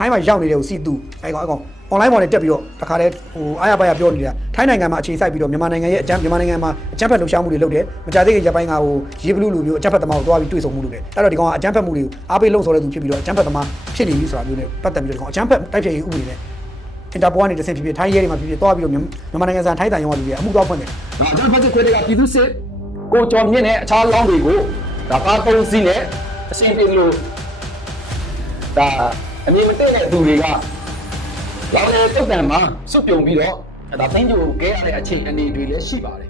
ထိုင်းမှာရောက်နေတဲ့ကိုစီတူအဲကောင်အဲကောင် online ပေါ်နဲ့တက်ပြီးတော့တခါတည်းဟိုအားရပါရပြောနေတာထိုင်းနိုင်ငံမှာအခြေစိုက်ပြီးတော့မြန်မာနိုင်ငံရဲ့အကြမ်းမြန်မာနိုင်ငံမှာအကြမ်းဖက်လှုပ်ရှားမှုတွေလုပ်တယ်မကြသေးခင်ရက်ပိုင်းကဟိုရေဘလူးလူမျိုးအကြမ်းဖက်သမားကိုတွားပြီးတွေ့ဆုံမှုလုပ်တယ်အဲ့တော့ဒီကောင်ကအကြမ်းဖက်မှုတွေကိုအားပေးလှုံ့ဆော်တဲ့သူဖြစ်ပြီးတော့အကြမ်းဖက်သမားဖြစ်နေပြီဆိုတာမျိုးနဲ့ပတ်သက်ပြီးတော့ဒီကောင်အကြမ်းဖက်တိုက်ဖျက်ရေးဥပဒေနဲ့အင်တာပေါ်ကနေတစ်ဆင့်ဖြစ်ဖြစ်ထိုင်းရဲတွေမှာဖြစ်ဖြစ်တွားပြီးတော့မြန်မာနိုင်ငံဆိုင်ထိုင်းတန်ရုံးကလူတွေအမှုတွားဖွင့်တယ်ဒါအကြမ်းဖက်စစ်ခွေတွေကပြည်သူစစ်ကိုကျော်မြင့်နဲ့အခြားလောင်းတွေကိုဒါကားသုံးစီးနဲ့အရှင်းပြေလို့ဒါ အမြင်မတည့်တဲ့သူတွေကလောင်းတဲ့တုတ်တံမှာစွတ်ပြုံပြီးတော့ဒါသိန်းကျိုကဲရတဲ့အခြေအနေတွေလည်းရှိပါတယ်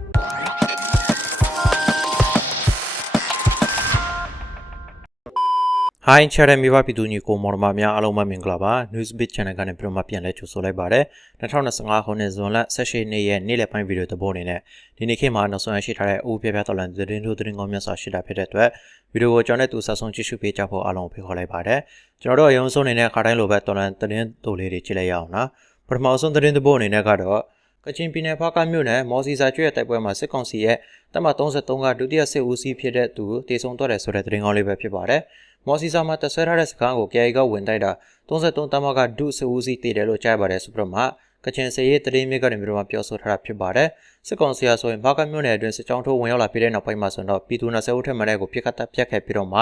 ဟိုင်းချရမီဘပြည်သူညီကိုမော်ဒမာများအားလုံးပဲမင်္ဂလာပါ Newsbeat Channel ကနေပြန်မှပြန်လဲကြိုဆိုလိုက်ပါရစေ2025ခုနှစ်ဇွန်လ18ရက်နေ့ရဲ့နေ့လယ်ပိုင်းဗီဒီယိုသဘောအနေနဲ့ဒီနေ့ခေတ်မှာနောက်ဆုံးရရှိထားတဲ့အိုးပြပြတော်လန်သတင်းတို့သတင်းကောင်းမြတ်စွာရှိတာဖြစ်တဲ့အတွက်ဗီဒီယိုကိုကျွန်တော်နဲ့တူဆက်ဆုံးကြည့်ရှုပေးကြဖို့အားလုံးဖိတ်ခေါ်လိုက်ပါတယ် ကျွန်တော်တို့အရုံဆုံးအနေနဲ့ခါတိုင်းလိုပဲတော်လန်သတင်းတို့လေးတွေကြည့်လိုက်ရအောင်နော်ပထမဆုံးသတင်းသဘောအနေနဲ့ကတော့ကချင်ပြည်နယ်ဖားကမြို့နယ်မော်စီစာကျွရဲ့တိုက်ပွဲမှာစစ်ကောင်စီရဲ့တပ်မ33ကဒုတိယစစ်ဦးစီးဖြစ်တဲ့သူတေဆုံးသွားတယ်ဆိုတဲ့သတင်းကောင်းလေးပဲဖြစ်ပါတယ်။မော်စီစာမှာတဆွဲထားတဲ့စကားကို KI ကဝင်တိုက်တာ33တမကဒုစစ်ဦးစီးတည်တယ်လို့ကြားပါတယ်ဆိုပြီးတော့မှကချင်စေရေးသတင်းမြစ်ကနေပြီးတော့မှပြောဆိုထားတာဖြစ်ပါတယ်။စစ်ကောင်စီကဆိုရင်ဖားကမြို့နယ်အတွင်းစစ်ကြောင်းထိုးဝင်ရောက်လာပြီးတဲ့နောက်ပိုင်းမှာဆိုတော့ပြည်သူ20ဦးထက်မနည်းကိုပြစ်ခတ်တပ်ဖြတ်ခဲ့ပြီးတော့မှ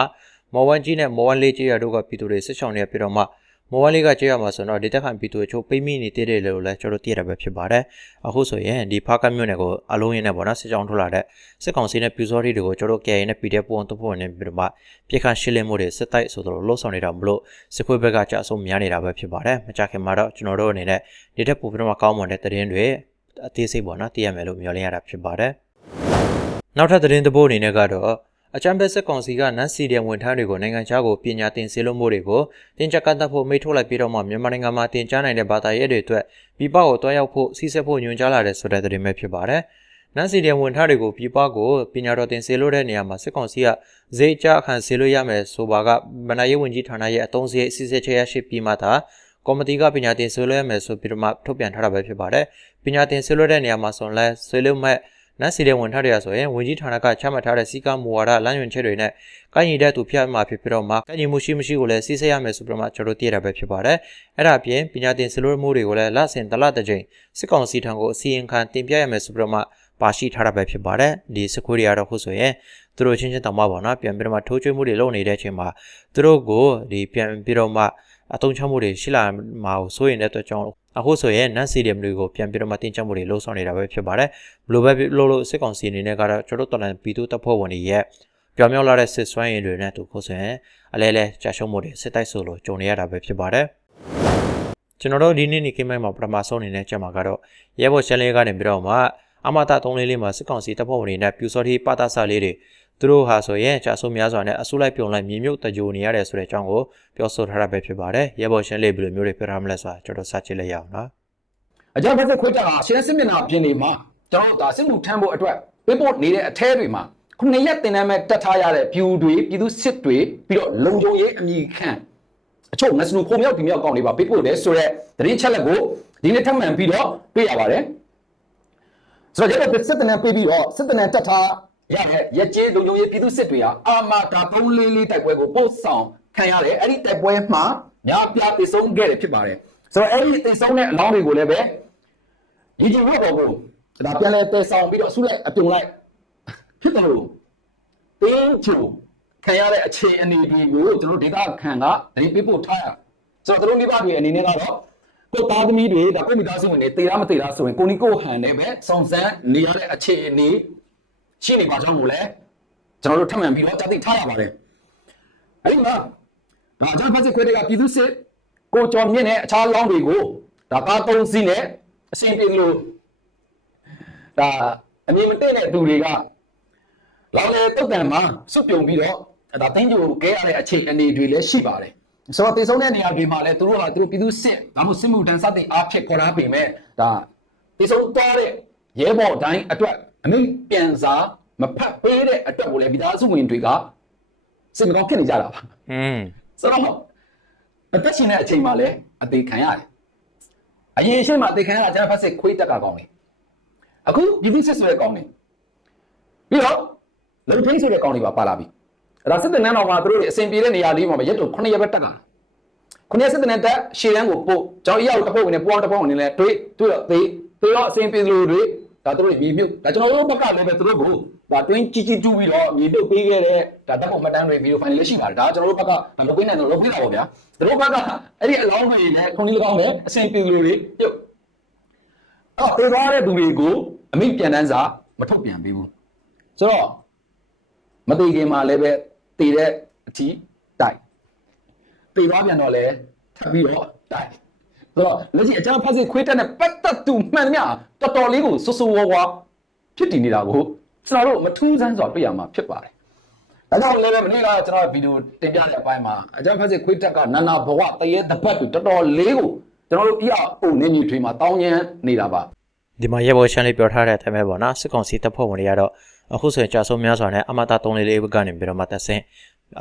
မော်ဝမ်ကြီးနဲ့မော်ဝမ်လေးကြီးရတို့ကပြည်သူတွေစစ်ဆောင်နေပြီးတော့မှမော်ဝမ်လေးကကြေးရမှာဆိုတော့ဒေသခံပြည်သူအချို့ပိတ်မိနေသေးတယ်လို့လည်းကျွန်တော်တို့သိရတာပဲဖြစ်ပါတယ်။အခုဆိုရင်ဒီဖားကမြို့နယ်ကိုအလုံးရင်းနဲ့ပေါ့နော်စစ်ကြောင်းထုတ်လာတဲ့စစ်ကောင်စီနဲ့ပြူစောရီတွေကိုကျွန်တော်တို့ KA နဲ့ PDF ပုံတော့ပုံနဲ့ပြီးတော့မှပြစ်ခတ်ရှင်းလင်းမှုတွေစစ်တိုက်ဆိုတော့လှုပ်ဆောင်နေတာမလို့စစ်ခွေးဘက်ကကြာဆုံးများနေတာပဲဖြစ်ပါတယ်။မကြခင်မှာတော့ကျွန်တော်တို့အနေနဲ့ဒီတက်ပို့ပြီးတော့မှကောင်းမွန်တဲ့သတင်းတွေအသေးစိတ်ပေါ့နော်သိရမယ်လို့မျှော်လင့်ရတာဖြစ်ပါတယ်။နောက်ထပ်သတင်းတစ်ပုဒ်အနေနဲ့ကတော့ အချမ်းဘက်စစ်ကောင်စီကနတ်စီဒီယံဝန်ထမ်းတွေကိုနိုင်ငံခြားကိုပညာသင်စေလို့မှုတွေကိုတင်ကြပ်ကန့်သတ်ဖို့မိတ်ထုတ်လိုက်ပြီးတော့မှမြန်မာနိုင်ငံမှာတင်ကြားနိုင်တဲ့ဘာသာရေးတွေအတွက်ပြည်ပကိုတွားရောက်ဖို့စီစစ်ဖို့ညွှန်ကြားလာတဲ့ဆိုတဲ့သတင်းပဲဖြစ်ပါတယ်။နတ်စီဒီယံဝန်ထမ်းတွေကိုပြည်ပကိုပညာတော်သင်စေလို့တဲ့နေရာမှာစစ်ကောင်စီကဈေးကြအခန့်စေလို့ရမယ်ဆိုပါကဗဏ္ဍာရေးဝန်ကြီးဌာနရဲ့အသုံးစရိတ်စီစစ်ချက်ရရှိပြီးမှသာကော်မတီကပညာသင်ဆွေးနွေးရမယ်ဆိုပြီးတော့မှထုတ်ပြန်ထားတာပဲဖြစ်ပါတယ်။ပညာသင်ဆွေးနွေးတဲ့နေရာမှာဆိုရင်လဲဆွေးနွေးမဲ့ နတ်စီတဲ့ဝန်ထမ်းတွေကဆိုရင်ဝန်ကြီးဌာနကချမှတ်ထားတဲ့စီကံမူဝါဒလမ်းညွှန်ချက်တွေနဲ့ကိုင်းညီတဲ့သူဖျက်မှာဖြစ်ပြီးတော့မှကိုင်းညီမှုရှိမရှိကိုလည်းစီးဆက်ရမယ်ဆိုပြီးတော့မှကျွန်တော်တို့သိရတာပဲဖြစ်ပါတယ်။အဲ့ဒါအပြင်ပညာသင်ဆွေးနွေးမှုတွေကိုလည်းလဆင်တလတစ်ကြိမ်စစ်ကောင်စီထံကိုအစီရင်ခံတင်ပြရမယ်ဆိုပြီးတော့မှ ပါရှိထားတာပဲဖြစ်ပါတယ်။ဒီစခွေးတွေကတော့ဟုတ်ဆိုရင်သူတို့ချင်းချင်းတောင်မှပေါ့နော်ပြန်ပြီးတော့မှထိုးချွေးမှုတွေလုပ်နေတဲ့အချိန်မှာသူတို့ကိုဒီပြန်ပြီးတော့မှအတုံးချမှုတွေရှိလာမှာကိုစိုးရင်တဲ့အတွက်ကြောင့်အခုဆိုရင်နတ်စီဒီယမ်တွေကိုပြန်ပြီးတော့မှတင်ကြမှုတွေလှုံ့ဆော်နေတာပဲဖြစ်ပါတယ်ဘလိုပဲလို့လို့စစ်ကောင်စီအနေနဲ့ကတော့ကျွန်တော်တို့တော်လန်ပြည်သူတပ်ဖွဲ့ဝင်တွေရဲ့ပြောင်းမြောက်လာတဲ့စစ်စွမ်းရည်တွေနဲ့တူခုဆိုရင်အလဲလဲကြာရှုံးမှုတွေစစ်တိုက်ဆိုလို့ကြုံနေရတာပဲဖြစ်ပါတယ်ကျွန်တော်တို့ဒီနေ့နေ့ကိမိုင်းမှာပထမဆုံးအနေနဲ့ကြက်မှာကတော့ရဲဘော်ရှန်လေးကနေပြီးတော့မှ အမတာ3လေးလေးမှာစစ်ကောင်စီတပ်ဖွဲ့ဝင်တွေနဲ့ပြူစောတိပတာဆလေးတွေသူတို့ဟာဆိုရင်ကြာဆုံးများစွာနဲ့အဆုလိုက်ပြုံလိုက်မြေမြုပ်တကြိုနေရတယ်ဆိုတဲ့အကြောင်းကိုပြောဆိုထားတာပဲဖြစ်ပါတယ်ရဲဘော်ရှန်လေးဘယ်လိုမျိုးတွေပြောထားမလဲဆိုတာကျွန်တော်စကြည့်လိုက်ရအောင်နော်အကြမ်းဖက်စစ်ခွေးတပ်ကရှင်းစစ်မျက်နှာပြင်နေမှာကျွန်တော်တို့ဒါစစ်မှုထမ်းဖို့အတွက်ပေးပို့နေတဲ့အထဲတွေမှာခုနှစ်ရက်တင်တမ်းမဲ့တက်ထားရတဲ့ပြူတွေပြည်သူစစ်တွေပြီးတော့လုံခြုံရေးအမိခံအချို့ငစနူခုံမြောက်ဒီမြောက်ကောင်းလေးပါပေးပို့တယ်ဆိုတော့သတင်းချက်လက်ကိုဒီနေ့ထပ်မံပြီးတော့တွေ့ရပါတယ် ဆိုတော့ကျွန်တော်စစ်တနံပေးပြီးတော့စစ်တနံတက်ထားရတဲ့ရက်ကျေးလုံခြုံရေးပြည်သူစစ်တွေဟာအာမာတာ344တိုက်ပွဲကိုပို့ဆောင်ခံရတယ်အဲ့ဒီတိုက်ပွဲမှာများပြားတည်ဆုံးခဲ့တယ်ဖြစ်ပါတယ်ဆိုတော့အဲ့ဒီတည်ဆုံးတဲ့အလောင်းတွေကိုလည်းပဲဒီကျဝတ်ပေါ်ကိုဒါပြန်လဲတည်ဆောင်ပြီးတော့ဆုလိုက်အပြုံလိုက်ဖြစ်တယ်လို့တင်းချူခံရတဲ့အခြေအနေတွေကိုကျွန်တော်ဒေတာခံကတတိပေးပို့ထားရဆိုတော့တို့မိဘတွေအနေနဲ့ကတော့ ကိုသားသမီးတွေဒါကိုမိသားစုဝင်တွေတေလားမတေလားဆိုရင်ကိုနီကိုဟန်နဲ့ပဲစုံစမ်းနေရတဲ့အခြေအနေရှိနေပါကြောင်းကိုလည်းကျွန်တော်တို့ထပ်မံပြီးတော့ကြားသိထားရပါတယ်အဲ့ဒီမှာဒါအကြမ်းဖက်စစ်ခွဲတွေကပြည်သူစစ်ကိုကျော်မြင့်နဲ့အခြားလောင်းတွေကိုဒါကားသုံးစီးနဲ့အစဉ်ပြေလို့ဒါအမြင်မတည့်တဲ့သူတွေကလောင်းလေတုတ်တံမှာစွတ်ပြုံပြီးတော့ဒါတင်းကြိုကဲရတဲ့အခြေအနေတွေလည်းရှိပါတယ် ဆိုတော့တည်ဆုံးတဲ့နေရာတွေမှာလည်းသူတို့ကသူတို့ပြည်သူစစ်ဒါမှမဟုတ်စစ်မှုထမ်းစတဲ့အားဖြင့်ခေါ်ထားပေမဲ့ဒါတည်ဆုံးသွားတဲ့ရဲဘော်တိုင်းအတွက်အမိပြန်စားမဖတ်ပေးတဲ့အတွက်ကိုလည်းမိသားစုဝင်တွေကစိတ်မကောင်းဖြစ်နေကြတာပါอืมဆိုတော့အသက်ရှင်တဲ့အချိန်မှာလည်းအသေးခံရတယ်အရင်အချိန်မှာအသေးခံရတာကျန်ဖတ်စစ်ခွေးတက်ကကောင်းတယ်အခုပြည်သူစစ်ဆိုတဲ့ကောင်းတယ်ပြီးတော့လုံထင်းဆိုတဲ့ကောင်းတွေပါပါလာပြီအဲ့ ဒါစစ်တပ်နန်းတော်မှာသူတို့အစဉ်ပြေတဲ့နေရာလေးမှာရက်တော့9ရက်ပဲတက်လာရခုနှစ်စစ်တဲ့တက်ရှေ့တန်းကိုပို့ကျွန်တော်ရောက်တစ်ဖက်ဝင်နေပူအောင်တစ်ဖက်ဝင်နေလဲတွေးတွေးတော့သေးတွေးတော့အစင်ပြေလို့တွေဒါတို့တွေမြေမြုပ်ဒါကျွန်တော်တို့ဘက်ကလည်းပဲသူတို့ကိုဒါတွင်းကြီးကြီးတူးပြီးတော့မြေမြုပ်ပေးခဲ့တဲ့ဒါတပ်ပေါ်မှတ်တမ်းတွေဗီဒီယိုဖိုင်လေးရှိပါတယ်ဒါကျွန်တော်တို့ဘက်ကမလုပ်ပေးနိုင်တော့လုပ်ပေးတာပေါ့ဗျာသူတို့ဘက်ကအဲ့ဒီအလောင်းတွေနဲ့ခုနှစ်၎င်းနဲ့အစင်ပြေလို့တွေပြုတ်အော်ပြေသွားတဲ့သူတွေကိုအမိပြန်တန်းစာမထုတ်ပြန်ပေးဘူးဆိုတော့မသေးခင်မှာလည်းပဲ တည်တဲ့အထီးတိုက်တည်သွားပြန်တော့လဲထပ်ပြီးတော့တိုက်ဆိုတော့လက်ရှိအကြမ်းဖက်စစ်ခွေးတက်နဲ့ပတ်သက်သူမှန်သမျှတော်တော်လေးကိုဆူဆူဝါဝါဖြစ်တည်နေတာကိုကျွန်တော်တို့မထူးဆန်းစွာတွေ့ရမှာဖြစ်ပါတယ်။ဒါကြောင့်လည်းပဲမနေ့ကကျွန်တော်ဗီဒီယိုတင်ပြတဲ့အပိုင်းမှာအကြမ်းဖက်စစ်ခွေးတက်ကနာနာဘဝတရေတပတ်တွေတော်တော်လေးကိုကျွန်တော်တို့ပြအုံနေမြေထွေးမှာတောင်းကျမ်းနေတာပါဒီမှာရေဘော်ချန်လေးပြောထားတဲ့အတိုင်းပဲပေါ့နော်စစ်ကောင်စီတပ်ဖွဲ့ဝင်တွေကတော့ အခုဆိုရင်ကြာဆုံးများစွာနဲ့အမတာ344ဘက်ကနေပြီးတော့မှတက်ဆင်း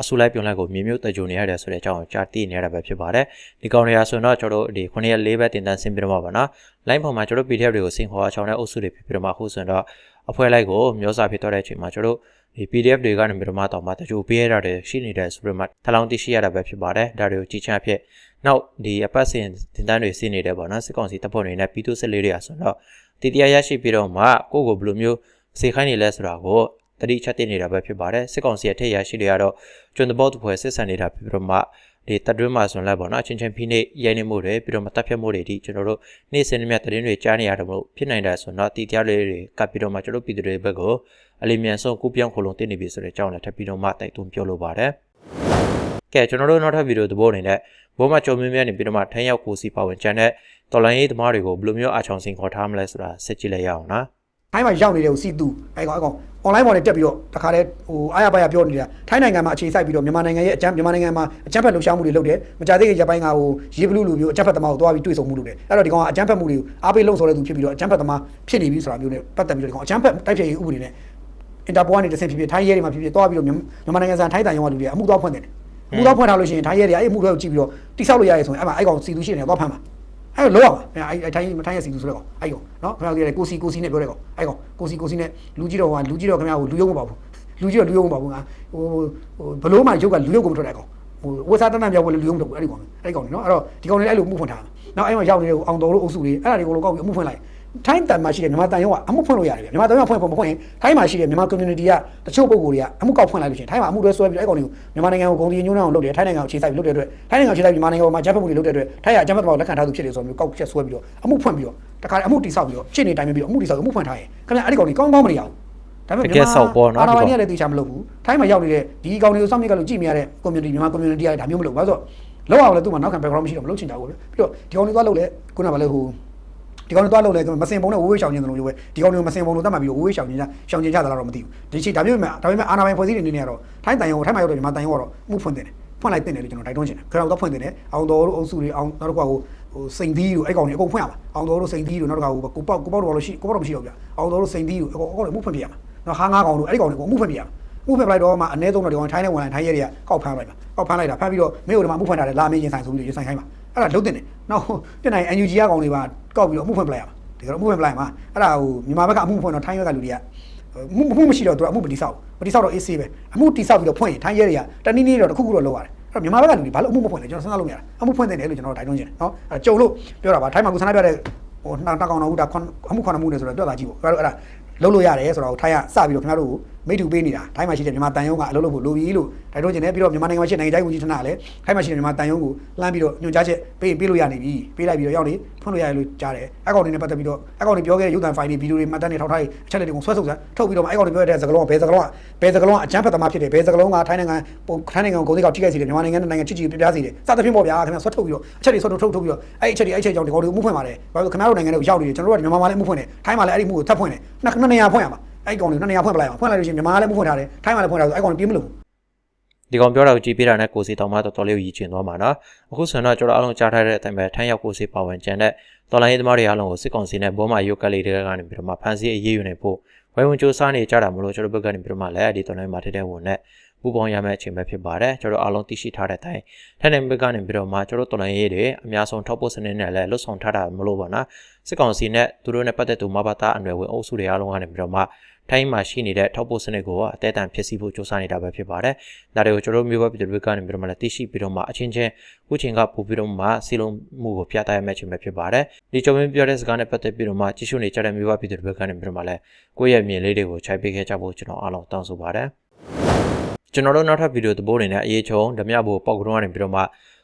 အဆူလိုက်ပြုံလိုက်ကိုမြေမြုပ်တကြုံနေရတယ်ဆိုတဲ့အကြောင်းကိုကြားသိနေရတာပဲဖြစ်ပါတယ်ဒီကောင်တွေကဆိုတော့ကျွန်တော်တို့ဒီ9ရက်4ဘက်တင်တန်းဆင်းပြီးတော့မှပေါ့နော် line ပေါ်မှာကျွန်တော် PDF တွေကိုစင်ခေါ်ချောင်းတဲ့အုပ်စုတွေဖြစ်ပြီးတော့မှအခုဆိုရင်တော့အဖွဲ့လိုက်ကိုမျိုးစာဖြစ်တော့တဲ့အချိန်မှာကျွန်တော်တို့ဒီ PDF တွေကနေပြီးတော့မှတောင်မှတကြိုပေးရတာတွေရှိနေတဲ့ဆိုပြီးမှထလောင်းသိရှိရတာပဲဖြစ်ပါတယ်ဒါတွေကိုကြည်ချမ်းဖြစ်နောက်ဒီအပတ်စဉ်တင်တန်းတွေစီးနေတယ်ပေါ့နော်စစ်ကောင်စီတပ်ဖွဲ့တွေနဲ့ပြည်သူစစ်လေးတွေကဆိုတော့တီတရားရရှိပြီးတော့မှကိုယ့်ကိုဘယ်လိုမျိုး စေခိုင်းနေလဲဆိုတာကိုတတိချက်တင်နေတာပဲဖြစ်ပါတယ်စစ်ကောင်စီရဲ့ထက်ရရှိတွေကတော့ကျွန်းတဘောတပွဲစစ်ဆန်နေတာဖြစ်ပြီးတော့မှဒီတအတွင်းမှာဆိုလိုက်ပေါ့နော်အချင်းချင်းဖိနေရိုင်းနေမှုတွေပြီးတော့မှတပ်ဖြတ်မှုတွေဒီကျွန်တော်တို့နေ့စဉ်နဲ့မြတ်သတင်းတွေကြားနေရတယ်မလို့ဖြစ်နိုင်တယ်ဆိုတော့တီတရားလေးတွေကပ်ပြီးတော့မှကျွန်တော်ပြည်သူတွေဘက်ကိုအလီမြန်ဆုံးကူပြောင်းခလုံးတင်နေပြီဆိုတဲ့အကြောင်းလည်းထပ်ပြီးတော့မှတိုက်တွန်းပြောလိုပါတယ်ကဲကျွန်တော်တို့နောက်ထပ်ဗီဒီယိုသဘောအနေနဲ့ဘောမချုံမြင်းမြတ်နေပြီးတော့မှထန်းရောက်ကိုစီပါဝင်ချန်တဲ့တော်လိုင်းရေးသမားတွေကိုဘယ်လိုမျိုးအချောင်စင်ခေါ်ထားမလဲဆိုတာစစ်ကြည့်လိုက်ရအောင်နော် ထိုင်းမှာရောက်နေတဲ့ကိုစီတူအဲကောင်အဲကောင် online ပေါ်နဲ့တက်ပြီးတော့တခါတည်းဟိုအားရပါရပြောနေတာထိုင်းနိုင်ငံမှာအခြေစိုက်ပြီးတော့မြန်မာနိုင်ငံရဲ့အကြမ်းမြန်မာနိုင်ငံမှာအကြမ်းဖက်လှုပ်ရှားမှုတွေလုပ်တယ်မကြသေးခင်ရက်ပိုင်းကဟိုရေဘလူးလူမျိုးအကြမ်းဖက်သမားကိုတွားပြီးတွေ့ဆုံမှုလုပ်တယ်အဲ့တော့ဒီကောင်ကအကြမ်းဖက်မှုတွေကိုအားပေးလှုံ့ဆော်တဲ့သူဖြစ်ပြီးတော့အကြမ်းဖက်သမားဖြစ်နေပြီဆိုတာမျိုးနဲ့ပတ်သက်ပြီးတော့ဒီကောင်အကြမ်းဖက်တိုက်ဖျက်ရေးဥပဒေနဲ့အင်တာပိုကနေတစ်ဆင့်ဖြစ်ဖြစ်ထိုင်းရဲတွေမှာဖြစ်ဖြစ်တွားပြီးတော့မြန်မာနိုင်ငံဆိုင်ထိုင်းတန်ရုံကလူတွေအမှုတွားဖွင့်တယ်အမှုတွားဖွင့်ထားလို့ရှိရင်ထိုင်းရဲတွေအဲ့အမှုတွားကိုကြည့်ပြီးတော့တိဆောက်လို့ရရဲဆိုရင်အဲ့မှာအဲ့ကောင်စီသူရှိနေတော့ဖမ်းပါ အဲ့လိုလောက်အောင်အဲ့အဲ့ထိုင်းထိုင်းရစီသူဆိုတဲ့ကောင်အဲ့ကောင်နော်ခင်ဗျားတို့ကိုစီကိုစီနဲ့ပြောတဲ့ကောင်အဲ့ကောင်ကိုစီကိုစီနဲ့လူကြီးတော်ကလူကြီးတော်ခင်ဗျားကိုလူယုံမပါဘူးလူကြီးတော်လူယုံမပါဘူးငါဟိုဟိုဘလို့မှရုပ်ကလူယုံကိုမထွက်တဲ့ကောင်ဟိုဝက်စားတနတ်မြောက်ဝင်လူယုံမတော့ဘူးအဲ့ဒီကောင်အဲ့ဒီကောင်နော်အဲ့တော့ဒီကောင်လေးအဲ့လိုမှုဖွင့်ထားနောက်အဲ့မှာရောက်နေတဲ့အောင်တော်တို့အုပ်စုတွေအဲ့ဒါတွေကိုလောကောက်ပြီးအမှုဖွင့်လိုက် ထိုင်းတန်မှာရှိတဲ့မြန်မာတန်ရုံကအမှုဖွင့်လို့ရတယ်ဗျမြန်မာတန်ရုံကဖွင့်ဖွင့်မဖွင့်ရင်ထိုင်းမှာရှိတဲ့မြန်မာ community ကတချို့ပုံကိုယ်တွေကအမှုကောက်ဖွင့်လိုက်လို့ရှိရင်ထိုင်းမှာအမှုတွဲဆွဲပြီးအဲ့ကောင်တွေကိုမြန်မာနိုင်ငံကိုဂုံတီညွှန်းအောင်လုပ်တယ်ထိုင်းနိုင်ငံကိုခြေစိုက်ပြီးလုပ်တဲ့အတွက်ထိုင်းနိုင်ငံကိုခြေစိုက်ပြီးမြန်မာနိုင်ငံမှာဂျပန်မှုတွေလုပ်တဲ့အတွက်ထိုင်းကအဂျပန်တော်လက်ခံထားသူဖြစ်တယ်ဆိုမျိုးကောက်ချက်ဆွဲပြီးတော့အမှုဖွင့်ပြီးတော့တခါအမှုတိဆောက်ပြီးတော့ရှင်းနေတိုင်းပြီးတော့အမှုတိဆောက်အမှုဖွင့်ထားရင်ခင်ဗျအဲ့ဒီကောင်တွေကောင်းကောင်းမနေရဘူးဒါပေမဲ့အာဏာပိုင်တွေကလည်းတေချာမလုပ်ဘူးထိုင်းမှာရောက်နေတဲ့ဒီကောင်တွေကိုစောင့်မြစ်ကလို့ကြည့်မြရတဲ့ community မြန်မာ community ကဒါမျိုးမလုပ်ဘူးဘာလို့ဆိုတော့လောက်အောင်လည်းသူ့မှာနောက်ခံ background မရှိတော့မလုပ်ချင်ကြဘူးပြီးတော့ဒီကောင်တွေသွားလုပ်လဲခုနကလည်းဟို ဒီကောင်တွေသွားလုပ်လဲမစင်ပုံနဲ့ဝေးဝေးရှောင်ခြင်းတယ်လို့ပဲဒီကောင်တွေမစင်ပုံလို့တတ်မှတ်ပြီးဝေးဝေးရှောင်ခြင်းကြရှောင်ခြင်းကြတာတော့မသိဘူးဒီချိန်ဒါမျိုးမှဒါပေမဲ့အာနာပိုင်ဖွဲ့စည်းတွေနေနေရတော့ထိုင်းတန်ရုံထိုင်းမှာရောက်တဲ့မြန်မာတန်ရုံကတော့မှုဖွင့်တယ်ဖွင့်လိုက်တင်တယ်လို့ကျွန်တော်တိုက်တွန်းချင်တယ်ခရောက်တော့ဖွင့်တင်တယ်အောင်တော်တို့အုပ်စုတွေအောင်နောက်တစ်ခါဟိုဟိုစိန်သီးတို့အဲ့ကောင်တွေအကုန်ဖွင့်ရမှာအောင်တော်တို့စိန်သီးတို့နောက်တစ်ခါဟိုကိုပေါက်ကိုပေါက်တော့လို့ရှိကိုပေါက်တော့မရှိတော့ဗျအောင်တော်တို့စိန်သီးတို့အကုန်အကုန်မှုဖွင့်ပြရမှာနော်ဟာငါးကောင်တို့အဲ့ဒီကောင်တွေအမှုဖွင့်ပြရမှာမှုဖွင့်ပလိုက်တော့မှအနည်းဆုံးတော့ဒီကောင်ထိုင်းနဲ့ဝင်လာထိုင်းရဲတွေကကောက်ဖမ်းလိုက်မှာကောက်ဖမ်းလိုက်တာဖမ်းပြီးတော့မင်းတို့ဒီမှာမှုဖွင့်ထားတယ်လာမင်းရင်ဆိုင်ဆိုပြီးရင်ဆိုင်ခိုင်းမှာ အဲ့ဒါလုံးတင်တယ်နောက်ပြနိုင် NUG ရကောင်တွေပါကောက်ပြီးတော့မှုဖွင့်ပလိုက်ရမှာဒီကတော့မှုဖွင့်ပလိုက်မှာအဲ့ဒါဟိုမြန်မာဘက်ကအမှုဖွင့်တော့ထိုင်းရဲကလူတွေကမှုမှုမရှိတော့သူကအမှုမတိဆောက်မတိဆောက်တော့အေးဆေးပဲအမှုတိဆောက်ပြီးတော့ဖွင့်ရင်ထိုင်းရဲတွေကတနည်းနည်းတော့တစ်ခုခုတော့လုပ်ရတယ်အဲ့မြန်မာဘက်ကလူတွေဘာလို့အမှုမဖွင့်လဲကျွန်တော်စဉ်းစားလို့မရဘူးအမှုဖွင့်တယ်လို့ကျွန်တော်တိုက်တွန်းချင်တယ်နော်အဲ့ကြုံလို့ပြောတာပါထိုင်းမှာကုသနာပြတဲ့ဟိုနှောက်တောက်ကောင်တော့ဒါအမှုခွန်မှုနေဆိုတော့တွက်လာကြည့်ပေါ့အဲ့ဒါလုံးလို့ရတယ်ဆိုတော့ထိုင်းကစပြီးတော့ခင်ဗျားတို့ကို မိတူပေးနေတာထိုင်းမှာရှိတဲ့မြန်မာတန်ယုံကအလုပ်လုပ်ဖို့လိုပြီလို့တိုက်တွန်းချင်တယ်ပြီးတော့မြန်မာနိုင်ငံမှာရှိတဲ့နိုင်ငံခြားရေးဝန်ကြီးဌာနကလည်းထိုင်းမှာရှိတဲ့မြန်မာတန်ယုံကိုလှမ်းပြီးတော့ညွှန်ကြားချက်ပေးပေးလို့ရနေပြီပေးလိုက်ပြီးတော့ရောက်နေဖွင့်လို့ရတယ်လို့ကြားတယ်အကောင့်တွေနဲ့ပတ်သက်ပြီးတော့အကောင့်တွေပြောခဲ့တဲ့ရုပ်သံဖိုင်တွေဗီဒီယိုတွေမှတ်တမ်းတွေထောက်ထားတဲ့အချက်လက်တွေကိုဆွဲဆုပ်စမ်းထုတ်ပြီးတော့အကောင့်တွေပြောတဲ့စကားလုံးကဘယ်စကားလုံးကဘယ်စကားလုံးကအကြမ်းဖက်သမားဖြစ်တယ်ဘယ်စကားလုံးကထိုင်းနိုင်ငံပုံထိုင်းနိုင်ငံကိုဂုဏ်သိက္ခာထိခိုက်စေတယ်မြန်မာနိုင်ငံနဲ့နိုင်ငံချစ်ချစ်ပြပြစေတယ်စသဖြင့်ပေါ့ဗျာခင်ဗျာဆွဲထုတ်ပြီးတော့အချက်တွေဆွဲထုတ်ထုတ်ထုတ်ပြီးတော့အဲ့အချက်တွေအဲ့အချက်ကြောင့်ဒီကောင်တွေမှုဖွင့်ပါတယ်ဘာလို့ခင်ဗျားတို့နိုင်ငံတွေကိုရောက်နေတယ်ကျွန်တော်တို့ကမြန်မာမှာလည်းမှုဖွင့်တယ်ထိုင်းမှာလည်းအဲ့ဒီမှုကိုထပ်ဖွင့်တယ်နှစ်နှစ်နေရာဖွင့်ရမှာ အဲ့ကောင်တွေနှစ်နေရာဖွင့်ပလိုက်အောင်ဖွင့်လိုက်လို့ရှိရင်မြန်မာလည်းမှုဖွင့်ထားတယ်ထိုင်းမှာလည်းဖွင့်ထားတယ်အဲ့ကောင်တွေပြေးမလို့ဒီကောင်ပြောတာကိုကြည်ပြတာနဲ့ကိုစီတောင်မှတော်တော်လေးကိုရည်ချင်သွားမှာနော်အခုဆိုတော့ကျွန်တော်အလုံးကြားထားတဲ့အတိုင်းပဲထမ်းရောက်ကိုစီပါဝင်ကျန်တဲ့တော်လိုင်းရေးသမားတွေအားလုံးကိုစစ်ကောင်စီနဲ့ဘောမာရုပ်ကလေးတွေကနေပြီးတော့မှဖန်စီအရေးယူနေဖို့ဝိုင်းဝန်းစူးစမ်းနေကြတာမလို့ကျွန်တော်ဘက်ကနေပြီးတော့မှလည်းဒီတော်လိုင်းမှာထတဲ့ဝင်နဲ့ပူပေါင်းရမယ့်အချိန်ပဲဖြစ်ပါတယ်ကျွန်တော်အားလုံးသိရှိထားတဲ့အတိုင်းထန်တဲ့ဘက်ကနေပြီးတော့မှကျွန်တော်တော်လိုင်းရေးတွေအများဆုံးထောက်ပို့စနစ်နဲ့လည်းလွတ်ဆောင်ထားတာမလို့ပါနော်စစ်ကောင်စီနဲ့သူတို့နဲ့ပတ်သက်သူမဘာသာအနွယ်ဝင်အုပ်စုတွေအားလုံးကနေပြီးတော့မှ ထိုင်းမှာရှိနေတဲ့ထောက်ပို့စနစ်ကိုအသေးအံဖြစ်စီဖို့စ조사နေတာပဲဖြစ်ပါတယ်။ဒါတွေကိုကျွန်တော်တို့မျိုးပဲပြည်သူတွေကနေပြီးတော့မှလည်းသိရှိပြီးတော့မှအချင်းချင်းခုချိန်ကပို့ပြီးတော့မှစီလုံးမှုကိုပြသရမယ့်အချိန်ပဲဖြစ်ပါတယ်။ဒီကြောင့်မင်းပြောတဲ့စကားနဲ့ပတ်သက်ပြီးတော့မှကြည့်ရှုနေကြတဲ့မျိုးပဲပြည်သူတွေကနေပြီးတော့မှလည်းကိုယ့်ရဲ့မြင်လေးတွေကိုခြိုက်ပေးခဲ့ကြဖို့ကျွန်တော်အားလုံးတောင်းဆိုပါတယ်။ကျွန်တော်တို့နောက်ထပ်ဗီဒီယိုသဘောတွေနဲ့အရေးချုံဓမြဖို့ပေါက်ကတော့နေပြီးတော့မှ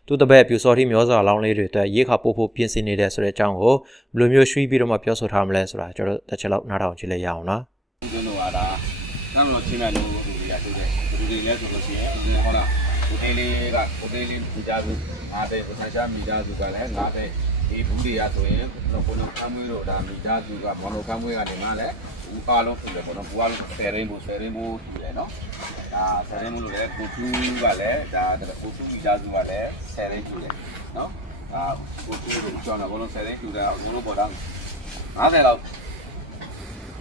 သူတပည့်ပြူစော်တိမျောစာလောင်းလေးတွေအတွက်ရေခါပို့ဖို့ပြင်ဆင်နေတဲ့ဆိုတဲ့အကြောင်းကိုဘယ်လိုမျိုးရွှေ့ပြီးတော့မှပြောဆိုထားမလဲဆိုတာကျွန်တော်တို့တစ်ချက်လောက်နားထောင်ကြည့်လိုက်ရအောင်နော် ဦးဇင်းတို့ကဒါနောက်တော့ချင်းလိုက်လို့လူတွေကထုတ်တယ်လူတွေလည်းဆိုလို့ရှိရင်ဦးဇင်းဟောတာကိုသေးလေးကကိုသေးလေးမိသားစုငါတဲ့ကိုဆန်ရှားမိသားစုကလည်းငါတဲ့ဒီဘူးတွေကဆိုရင်ကိုနောင်ခမ်းမွေးတို့ဒါမိသားစုကဘောလုံးခမ်းမွေးကနေမှလည်းဦးအားလုံးဖြစ်တယ်ဘောလုံးဘူးအားလုံးဆယ်ရင်းဘူးဆယ်ရင်းဘူးရှိတယ်နော်ဒါဆယ်ရင်းဘူးလို့လည်းကိုကျူးကလည်းဒါကိုကျူးမိသားစုကလည်းဆယ်ရင်းရှိတယ်နော်အာကိုကျူးကိုကြောင်းတော့ဘောလုံးဆယ်ရင်းရှိတယ်ဦးဇင်းတို့ဘောတော့90လောက်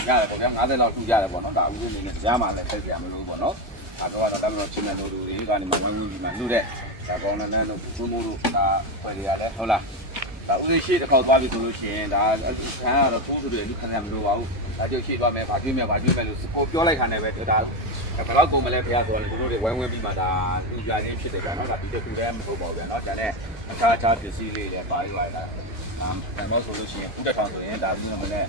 ရတယ်ပေါ့ဗျာ90လောက်ထူကြတယ်ပေါ့နော်ဒါဥပဒေနဲ့ကြားမှာလည်းဆက်ပြမလို့ပေါ့နော်ဒါတော့တော့တမန်တော်ချင်းတဲ့လူတွေကနေမှဝင်းဝင်းပြီးမှလှူတဲ့ဒါကောင်းတဲ့နဲ့တို့ဘုံမိုးတို့ဒါဖွယ်ရလဲဟုတ်လားဒါဥပဒေရှိတစ်ခေါက်သွားပြီဆိုလို့ရှိရင်ဒါခံရတော့ကိုယ်တို့တွေလူခံရမလို့ပါဘူးဒါကြိုရှိသွားမယ်ဗာကျွေးမယ်ဗာကျွေးမယ်လို့ကိုပြောလိုက်ခါနဲ့ပဲဒါဘယ်တော့ကုန်မလဲဖះဆိုတော့တို့တွေဝိုင်းဝန်းပြီးမှဒါလူကြခြင်းဖြစ်တယ်ကနော်ဒါဒီတစ်ခုလည်းမဟုတ်ပါဘူးဗျာနော်ဒါနဲ့အခြားအခြားပစ္စည်းလေးတွေပါလိုက်လာအာဒါတော့ဆိုလို့ရှိရင်ဥဒ္ဒထောင်ဆိုရင်ဒါပြီးတော့မလဲ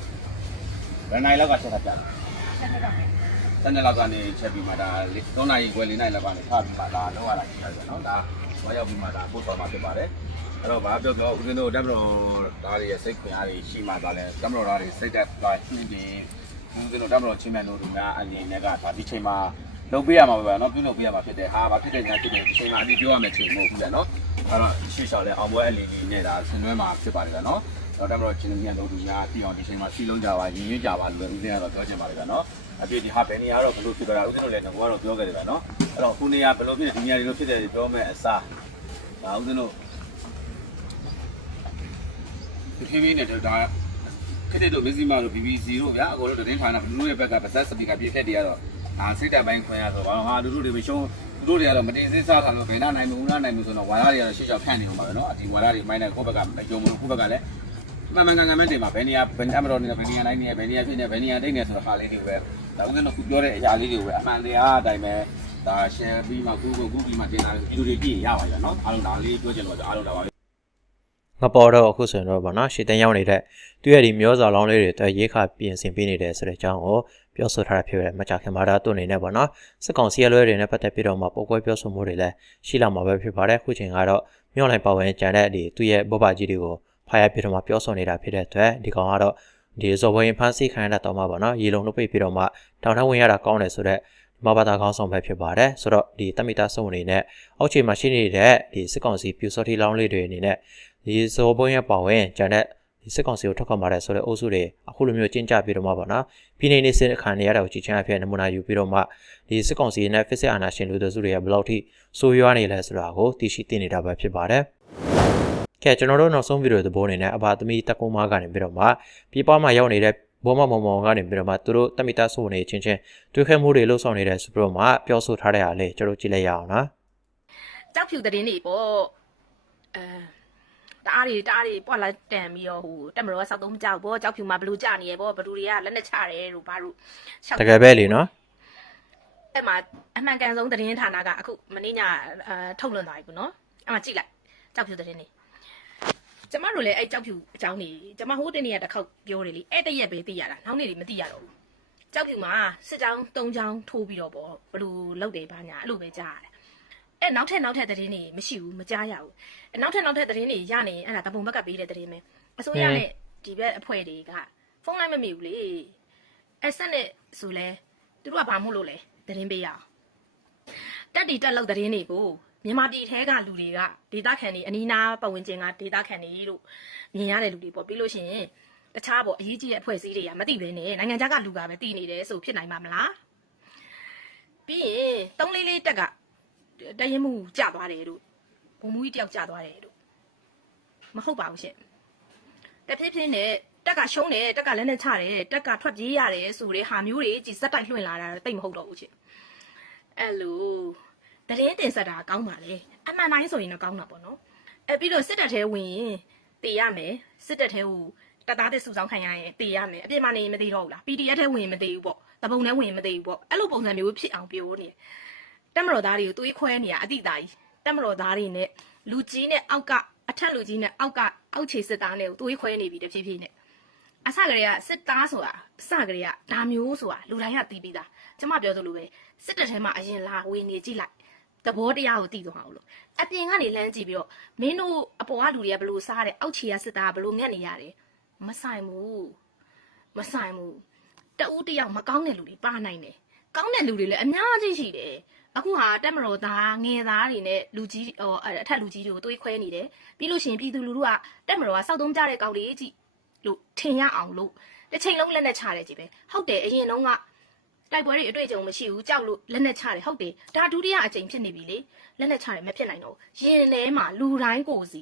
ဘယ်နိုင်လောက်ကချက်တာပြတယ်။တနေ့လောက်ကနေချက်ပြီးမှဒါ3နာရီခွဲ4နာရီလောက်ကနေဖပြီးမှဒါလောက်ရတာရှိရတယ်နော်။ဒါဝါရောက်ပြီးမှဒါပို့တော်မှာဖြစ်ပါတယ်။အဲ့တော့ဘာပြောတော့ဦးဇင်းတို့တက်မတော်သားတွေရဲ့စိတ်ခွင်အားတွေရှိမှသာလဲတက်မတော်သားတွေစိတ်သက်သွားနှင်းပြီးဦးဇင်းတို့တက်မတော်ချင်းမြန်တို့တို့များအနေနဲ့ကဒါဒီချိန်မှာလုပ်ပေးရမှာပဲဗျာနော်ပြုလုပ်ပေးရမှာဖြစ်တယ်ဟာဘာဖြစ်တဲ့ညာဖြစ်တဲ့ဒီချိန်မှာအဒီပြောရမယ့်ချိန်မဟုတ်ဘူးဗျာနော်အဲ့တော့ရှေ့လျှောက်လဲအောင်ပွဲအလီကြီးနဲ့ဒါဆင်နွှဲမှာဖြစ်ပါတယ်ဗျာနော် တော့တက်မတော်ချင်းမြန်တို့တို့များပြီးအောင်ဒီချိန်မှာစီလုံးကြပါရင်ရင်းကြပါလို့ဦးဇင်းကတော့ပြောချင်ပါတယ်ဗျာနော်အပြည့်ဒီဟာဘယ်နေရာတော့ဘလို့ဖြစ်သွားတာဦးဇင်းတို့လည်းငါကတော့ပြောခဲ့တယ်ဗျာနော်အဲ့တော့ခုနေရာဘလို့ဖြစ်ဒီနေရာတွေလို့ဖြစ်တယ်ပြောမယ်အစားဒါဦးဇင်းတို့ ဒီဖြည်းဖြည်းနဲ့ဒါခက်တဲ့တို့မစ္စည်းမတို့ BBC တို့ဗျာအကုန်လုံးတင်းဌာနလူတို့ရဲ့ဘက်ကဗဇက်စပီကာပြည့်ဖြတ်တွေကတော့အာစိတ်တပိုင်းခွင်ရဆိုတော့ဟာလူတို့တွေမရှုံးလူတို့တွေကတော့မတင်စစ်စားတာလို့ဘယ်နာနိုင်မဘူးနာနိုင်မဆိုတော့ဝါရတွေကတော့ရှေ့ချောက်ဖြန့်နေမှာပဲเนาะအဒီဝါရတွေမိုင်းတဲ့ကိုယ့်ဘက်ကမယုံဘူးကိုယ့်ဘက်ကလည်း မှန်မှန်ကန်ကန်ပဲတင်ပါဘယ်နေရာဘယ်အမတော်နေဘယ်နေရာတိုင်းနေဘယ်နေရာဖြစ်နေဘယ်နေရာတိတ်နေဆိုတဲ့ဟာလေးတွေပဲဒါဦးဇင်းတို့ခုပြောတဲ့အရာလေးတွေပဲအမှန်တရားအတိုင်းပဲဒါ share ပြီးမှခုခုခုပြီးမှတင်တာလူတွေကြည့်ရပါရဲ့နော်အားလုံးဒါလေးပြောချင်လို့အားလုံးဒါပါပဲမပေါ်တော့အခုဆိုရင်တော့ဗောနော်ရှေ့တန်းရောက်နေတဲ့သူရဲ့ဒီမျိုးစာလောင်းလေးတွေအတွက်ရေခါပြင်ဆင်ပေးနေတယ်ဆိုတဲ့အကြောင်းကိုပြောဆိုထားတာဖြစ်ရတယ်မကြခင်ပါတာသူ့အနေနဲ့ဗောနော်စစ်ကောင်စီရဲ့လွဲတွေနဲ့ပတ်သက်ပြီးတော့မှပေါက်ကွဲပြောဆိုမှုတွေလည်းရှိလာမှာပဲဖြစ်ပါတယ်အခုချိန်ကတော့မြို့လိုက်ပါဝင်ကြတဲ့ဒီသူရဲ့ဘောပါကြီးတွေကို ဖာရပြီးတော့မှပြောဆိုနေတာဖြစ်တဲ့အတွက်ဒီကောင်ကတော့ဒီဇော်ဘဝင်ဖန်ဆီးခံရတဲ့တော့မှဗောနော်ရေလုံးနှုတ်ပိတ်ပြီးတော့မှတောင်ထဝင်ရတာကောင်းတယ်ဆိုတော့မဘာသာကောင်းဆောင်ပဲဖြစ်ပါတယ်ဆိုတော့ဒီတမိတာစုံအနေနဲ့အောက်ခြေမှာရှိနေတဲ့ဒီစစ်ကောင်စီပြူစော်တီလောင်းလေးတွေအနေနဲ့ဒီဇော်ဘွန်းရဲ့ပါဝင်ကျန်တဲ့ဒီစစ်ကောင်စီကိုထောက်ခံပါတယ်ဆိုတဲ့အုပ်စုတွေအခုလိုမျိုးကျင်းကြပြီးတော့မှပေါ့နော်ဖိနေနေစစ်အခါနေရတာကိုကြည်ချမ်းအဖြစ်နမူနာယူပြီးတော့မှဒီစစ်ကောင်စီနဲ့ဖစ်စစ်အာဏာရှင်လူတို့စုတွေကဘယ်လောက်ထိဆိုးရွားနေလဲဆိုတာကိုသိရှိသိနေတာပဲဖြစ်ပါတယ် ကဲကျွန်တော်တို့နောက်ဆုံးဗီဒီယိုသဘောအနေနဲ့အဘာသမီးတက်ကုန်းမကနေပြီးတော့မှပြပမှာရောက်နေတဲ့ဘောမမောင်မောင်ကနေပြီးတော့မှသူတို့တမိတာဆိုနေချင်းချင်းတွေ့ခဲ့မှုတွေလှုပ်ဆောင်နေတဲ့ဆိုပြီးတော့မှပြောဆိုထားတဲ့အားလေးကျွန်တော်ကြည့်လိုက်ရအောင်နော်ကြောက်ဖြူတဲ့င်းနေပေါ့အဲတအားတွေတအားတွေပွက်လာတန်ပြီးတော့ဟိုတက်မတော်ကစောက်သုံးမကြောက်ပေါ့ကြောက်ဖြူမှာဘလူကြနေရပေါ့ဘလူတွေကလက်နဲ့ချတယ်တို့ဘာတို့ရှောက်တကယ်ပဲလीနော်အဲ့မှာအမှန်ကန်ဆုံးသတင်းဌာနကအခုမနေ့ညအဲထုတ်လွှင့်သွားပြီပေါ့နော်အဲ့မှာကြည့်လိုက်ကြောက်ဖြူသတင်းနေ ကျမတို့လည်းအဲ့ကြောက်ဖြူအကြောင်းနေကျမဟိုးတနေ့ကတစ်ခေါက်ပြောတယ်လေအဲ့တရက်ပဲသိရတာနောက်နေ့တွေမသိရတော့ဘူးကြောက်ဖြူမှာစစ်ကြောင်း၃ကြောင်းထိုးပြီးတော့ပေါ့ဘလူလောက်တယ်ဘာညာအဲ့လိုပဲကြားရတယ်အဲ့နောက်ထပ်နောက်ထပ်သတင်းတွေမရှိဘူးမကြားရဘူးအဲ့နောက်ထပ်နောက်ထပ်သတင်းတွေရနေရင်အဲ့ဒါတပုံဘက်ကပေးတဲ့သတင်းပဲအစိုးရနဲ့ဒီဘက်အဖွဲ့တွေကဖုန်းလိုင်းမမိဘူးလေအဲ့ဆက်နဲ့ဆိုလဲသူတို့ကဘာမို့လို့လဲသတင်းပေးရအောင်တက်တီတက်လောက်သတင်းတွေကို မြန်မာပြည်ထဲကလူတွေကဒေတာခန်တွေအနီးနားပတ်ဝန်းကျင်ကဒေတာခန်တွေလို့မြင်ရတဲ့လူတွေပေါ့ပြီးလို့ရှိရင်တခြားပေါ့အရေးကြီးတဲ့အဖွဲ့အစည်းတွေကမသိဘဲနဲ့နိုင်ငံခြားကလူကပဲသိနေတယ်ဆိုဖြစ်နိုင်မှာမလားပြီးရင်တုံးလေးလေးတက်ကတရင်မှုကြသွားတယ်တို့ဘုံမူကြီးတယောက်ကြသွားတယ်တို့မဟုတ်ပါဘူးရှင့်တဖြည်းဖြည်းနဲ့တက်ကရှုံးတယ်တက်ကလည်းနဲ့ချတယ်တက်ကထွက်ပြေးရတယ်ဆိုတဲ့ဟာမျိုးတွေကြည်စက်တိုက်လွှင့်လာတာတိတ်မဟုတ်တော့ဘူးရှင့်အဲ့လို တရင်တင်ဆက်တာကောင်းပါလေအမှန်တိုင်းဆိုရင်တော့ကောင်းတာပေါ့နော်အဲ့ပြီးတော့စစ်တပ်ထဲဝင်ရင်တည်ရမယ်စစ်တပ်ထဲကိုတပ်သားတဲ့စုဆောင်ခံရရင်တည်ရမယ်အပြစ်မနေရင်မတည်တော့ဘူးလား PDF ထဲဝင်ရင်မတည်ဘူးပေါ့တပုံနဲ့ဝင်မသိဘူးပေါ့အဲ့လိုပုံစံမျိုးဖြစ်အောင်ပြောနေတယ်တက်မတော်သားတွေကိုသွေးခွဲနေရအတိတာကြီးတက်မတော်သားတွေနဲ့လူကြီးနဲ့အောက်ကအထက်လူကြီးနဲ့အောက်ကအောက်ခြေစစ်သားနဲ့ကိုသွေးခွဲနေပြီတဖြည်းဖြည်းနဲ့အစကတည်းကစစ်သားဆိုတာအစကတည်းကဒါမျိုးဆိုတာလူတိုင်းကသိပြီးသားကျမပြောသလိုပဲစစ်တပ်ထဲမှာအရင်လာဝင်နေကြည့်လိုက် သဘောတရားကိုသိသွားအောင်လို့အပြင်ကနေလမ်းကြည့်ပြီးတော့မင်းတို့အပေါ်ကလူတွေကဘလို့စားတယ်အောက်ခြေကစစ်သားကဘလို့ငတ်နေရတယ်မဆိုင်ဘူးမဆိုင်ဘူးတဦးတယောက်မကောင်းတဲ့လူတွေပါနိုင်တယ်ကောင်းတဲ့လူတွေလည်းအများကြီးရှိတယ်အခုဟာတက်မတော်သားငယ်သားတွေနဲ့လူကြီးဟိုအထက်လူကြီးတွေကိုတွေးခွဲနေတယ်ပြီးလို့ရှိရင်ပြည်သူလူထုကတက်မတော်ကစောက်သုံးကြတဲ့ကောင်လေးကြီးလို့ထင်ရအောင်လို့တစ်ချိန်လုံးလက်နဲ့ချတယ်ကြီးပဲဟုတ်တယ်အရင်တုန်းက တိုက်ပွဲတွေအတွေ့အကြုံမရှိဘူးကြောက်လို့လက်နဲ့ချတယ်ဟုတ်တယ်ဒါဒုတိယအကြိမ်ဖြစ်နေပြီလေလက်နဲ့ချတယ်မဖြစ်နိုင်တော့ဘူးရင်ထဲမှာလူတိုင်းကိုယ်စီ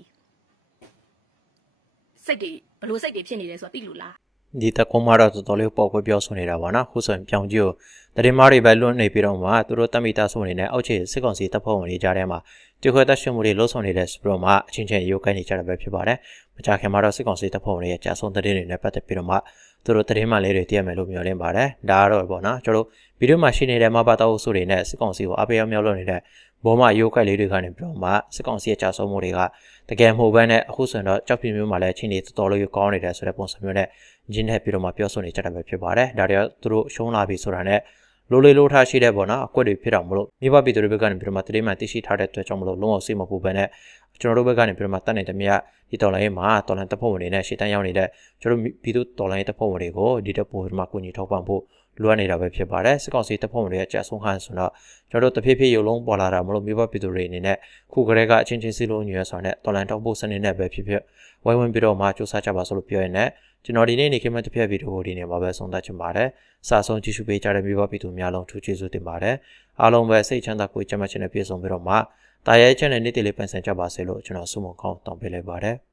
စိတ်တွေဘလို့စိတ်တွေဖြစ်နေလဲဆိုတာသိလို့လားဒီတကုံးမှာတော့တော်တော်လေးပေါ်ပွဲပြောဆိုနေတာပါနော်ခုဆိုရင်ပြောင်ကြီးကိုတရင်မားတွေပဲလွတ်နေပြီးတော့မှသူတို့တက်မီတာဆိုအနေနဲ့အောက်ခြေစစ်ကောင်စီတပ်ဖွဲ့ဝင်တွေကြားထဲမှာတခွဲတက်ရှင်မှုတွေလှုပ်ဆောင်နေတဲ့စပရောမှာအချင်းချင်းရုပ်ကိုင်းနေကြတာပဲဖြစ်ပါတယ်မကြခင်မှာတော့စစ်ကောင်စီတပ်ဖွဲ့ဝင်တွေရဲ့ကြာဆုံးတဲ့တွေနဲ့ပတ်သက်ပြီးတော့မှ သူတို့တရင်မှလေးတွေတည်ရမယ်လို့မျှော်လင့်ပါတယ်ဒါကတော့ပေါ့နော်ကျွန်တော်တို့ဗီဒီယိုမှာရှိနေတဲ့မဘာတောက်စုတွေနဲ့စစ်ကောင်စီကိုအပေးအမြောက်လုပ်နေတဲ့ဘောမရုပ်ကိုင်းလေးတွေကနေပြီးတော့မှစစ်ကောင်စီရဲ့ကြာဆုံးမှုတွေကတကယ်မဟုတ်ဘဲနဲ့အခုဆိုရင်တော့ကြောက်ပြင်းမျိုးမှာလည်းအချင်းတွေတော်တော်လေးကောင်းနေတယ်ဆိုတဲ့ပုံစံမျိုးနဲ့ဂျင်းနဲ့ပြီးတော့မှပြောဆိုနေကြတာပဲဖြစ်ပါတယ်ဒါတွေကသူတို့ရှုံးလာပြီဆိုတာနဲ့လိုလေလိုထားရှိတဲ့ပေါ့နော်အကွက်တွေဖြစ်တော့မလို့မိဘပြည်သူတွေဘက်ကနေပြီးတော့မှတတိမှန်သိရှိထားတဲ့အတွက်ကြောင့်မလို့လုံးဝစိတ်မပူဘဲနဲ့ ကျွန်တော်တို့ဘက်ကနေပြီးတော့မှတတ်နေတဲ့မြတ်ဒီတော်လိုင်းမှာတော်လိုင်းတပ်ဖွဲ့ဝင်တွေနဲ့ရှေ့တန်းရောက်နေတဲ့ကျွန်တော်တို့ပြည်သူတော်လိုင်းတပ်ဖွဲ့ဝင်တွေကိုဒီတပ်ဖွဲ့မှာကိုညီထောက်ပံ့ဖို့လိုအပ်နေတာပဲဖြစ်ပါတယ်စစ်ကောင်စီတပ်ဖွဲ့ဝင်တွေရဲ့ကြာဆုံးခံဆိုတော့ကျွန်တော်တို့တဖြည်းဖြည်းရုံလုံးပေါ်လာတာမလို့မိဘပြည်သူတွေအနေနဲ့ခုကလေးကအချင်းချင်းစီလုံးညွှဲဆိုတာနဲ့တော်လိုင်းတောက်ဖို့စနစ်နဲ့ပဲဖြစ်ဖြစ်ဝိုင်းဝန်းပြီးတော့မှစူးစမ်းကြပါဆိုလို့ပြောရင်လည်းကျွန်တော်ဒီနေ့နေခင်းမဲ့တစ်ဖက်ဗီဒီယိုကိုဒီနေ့မှာပဲဆုံးသက်ချင်ပါတယ်။စာဆုံးကြည့်ရှုပေးကြတဲ့မိဘပြည်သူများလုံးထူးကျေးဇူးတင်ပါတယ်။အားလုံးပဲစိတ်ချမ်းသာကိုယ်ကျန်းမာခြင်းနဲ့ပြည့်စုံပြီးတော့မှ တာရဲချမ်းတဲ့နေ့တည်လေးပန်ဆင်ကြပါစေလို့ကျွန်တော်ဆုမွန်ကောင်းတောင်းပေးလိုက်ပါတယ်။